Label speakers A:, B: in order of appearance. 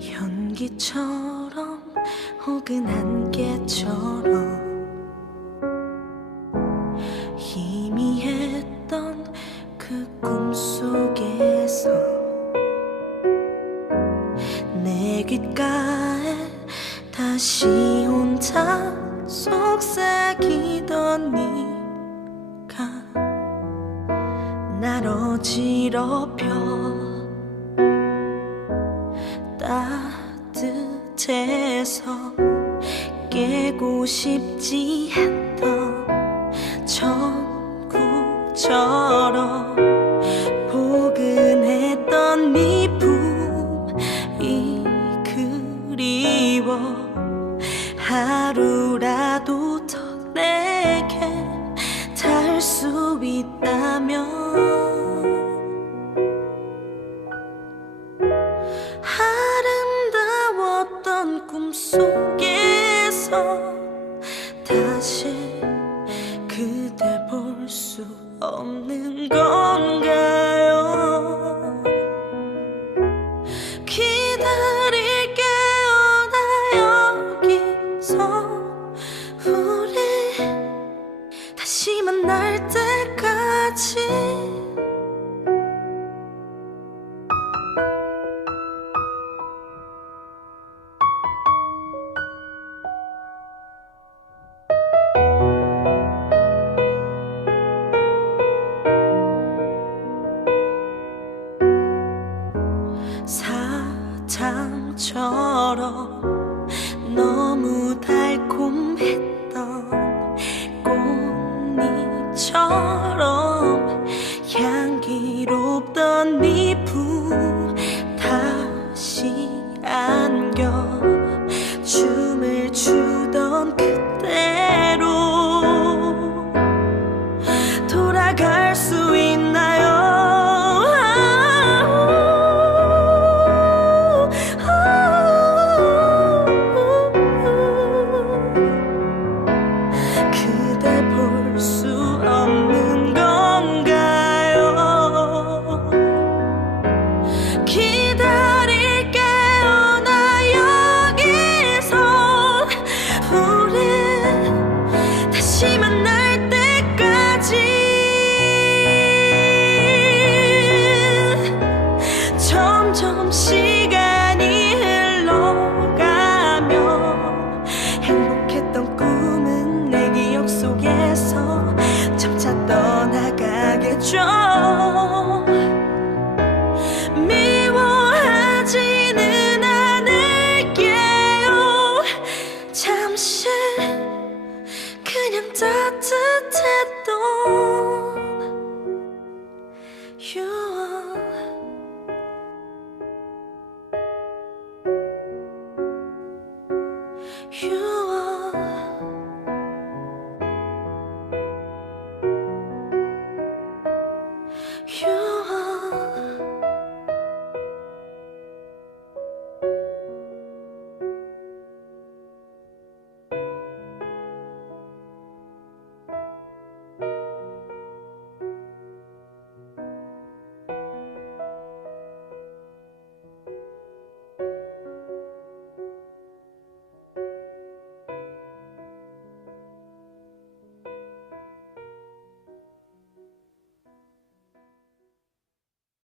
A: 연기처럼 혹은 안개처럼 희미했던 그 꿈속에서 내 귓가에 다시 혼자 속삭이던 네가 날 어지럽혀 따뜻해서 깨고 싶지 않던 천국처럼 포근했던 네 품이 그리워 하루라도 더 내게 닿을 수 있다면 다시 그댈 볼수 없는 건가요? 기다릴게요 나 여기서 사장처럼 말해줘. 미워하지는 않을게요. 잠시 그냥 따뜻했던 유언 유언